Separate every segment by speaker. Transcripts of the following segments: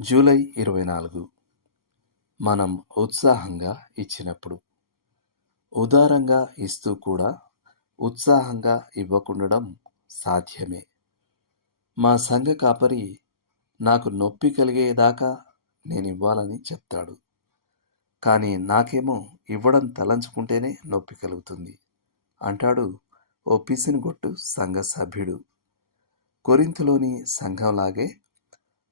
Speaker 1: July ఇరవై నాలుగు. మనం ఉత్సాహంగా ఇచ్చినప్పుడు. ఉదారంగా ఇస్తూ కూడా ఉత్సాహంగా ఇవ్వకుండడం సాధ్యమే. మా సంఘ కాపరి నాకు నొప్పి కలిగేదాకా నేను ఇవ్వాలని చెప్తాడు. కానీ నాకేమో ఇవ్వడం తలంచుకుంటేనే నొప్పి కలుగుతుంది అంటాడు ఓ పిసినిగొట్టు సంఘ సభ్యుడు. కొరింతలోని సంఘంలాగే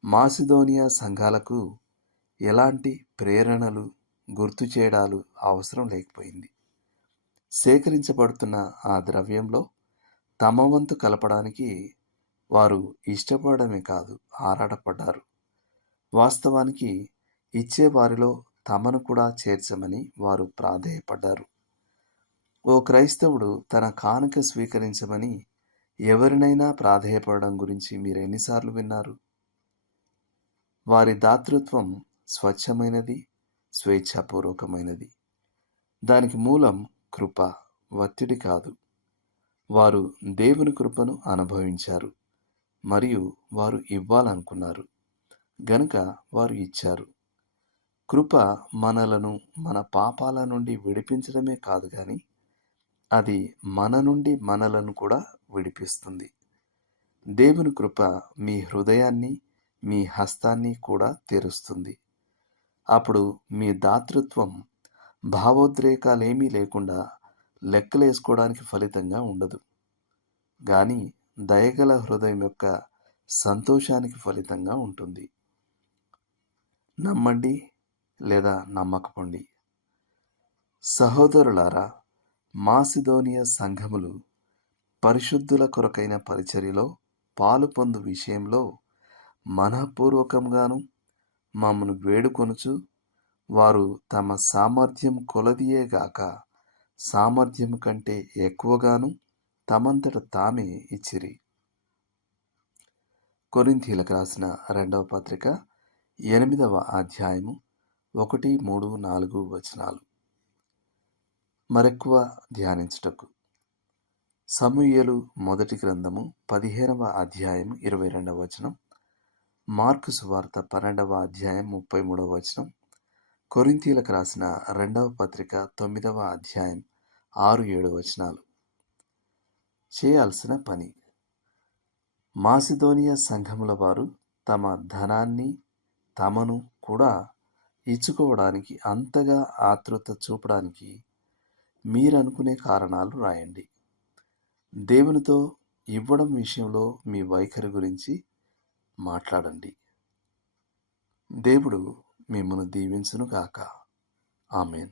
Speaker 1: మాసిదోనియా సంఘాలకు ఎలాంటి ప్రేరణలు గుర్తు చేయడాలు అవసరం లేకపోయింది. సేకరించబడుతున్న ఆ ద్రవ్యంలో తమ వంతు కలపడానికి వారు ఇష్టపడమే కాదు ఆరాటపడ్డారు. వాస్తవానికి ఇచ్చే వారిలో తమను కూడా చేర్చమని వారు ప్రాధేయపడ్డారు. ఓ క్రైస్తవుడు తన కానుక స్వీకరించమని ఎవరినైనా ప్రాధేయపడడం గురించి మీరు ఎన్నిసార్లు విన్నారు? వారి దాతృత్వం స్వచ్ఛమైనది స్వేచ్ఛాపూర్వకమైనది. దానికి మూలం కృప ఒత్తిడి కాదు. వారు దేవుని కృపను అనుభవించారు మరియు వారు ఇవ్వాలనుకున్నారు. గనుక వారు ఇచ్చారు. కృప మనలను మన పాపాల నుండి విడిపించడమే కాదు కానీ అది మన నుండి మనలను కూడా విడిపిస్తుంది. దేవుని కృప మీ హృదయాన్ని మీ హస్తాన్ని కూడా తెరుస్తుంది. అప్పుడు మీ దాతృత్వం భావోద్రేకాలేమీ లేకుండా లెక్కలేసుకోవడానికి ఫలితంగా ఉండదు. కానీ దయగల హృదయం యొక్క సంతోషానికి ఫలితంగా ఉంటుంది. నమ్మండి లేదా నమ్మకపోండి. సహోదరులారా మాసిదోనియ సంఘములు పరిశుద్ధుల కొరకైన పరిచర్యలో పాలు పొందు విషయంలో మనఃపూర్వకంగాను మమ్మను వేడుకొనుచు వారు తమ సామర్థ్యం కొలదియేగాక సామర్థ్యం కంటే ఎక్కువగాను తమంతట తామే ఇచ్చిరి. కొరింథీలకు రాసిన రెండవ పత్రిక ఎనిమిదవ అధ్యాయము ఒకటి మూడు నాలుగు వచనాలు. మరెక్కువ ధ్యానించుటకు. సమూయలు మొదటి గ్రంథము పదిహేనవ అధ్యాయం ఇరవై రెండవ వచనం. మార్కు సువార్త పన్నెండవ అధ్యాయం ముప్పై మూడవ వచనం. కొరింతీలకు రాసిన రెండవ పత్రిక తొమ్మిదవ అధ్యాయం ఆరు ఏడు వచనాలు. చేయాల్సిన పని. మాసిదోనియా సంఘముల వారు తమ ధనాన్ని తమను కూడా ఇచ్చుకోవడానికి అంతగా ఆతృత చూపడానికి మీరు అనుకునే కారణాలు రాయండి. దేవునితో ఇవ్వడం విషయంలో మీ వైఖరి గురించి మాట్లాడండి. దేవుడు మిమ్మల్ని దీవించును గాక ఆమెన్.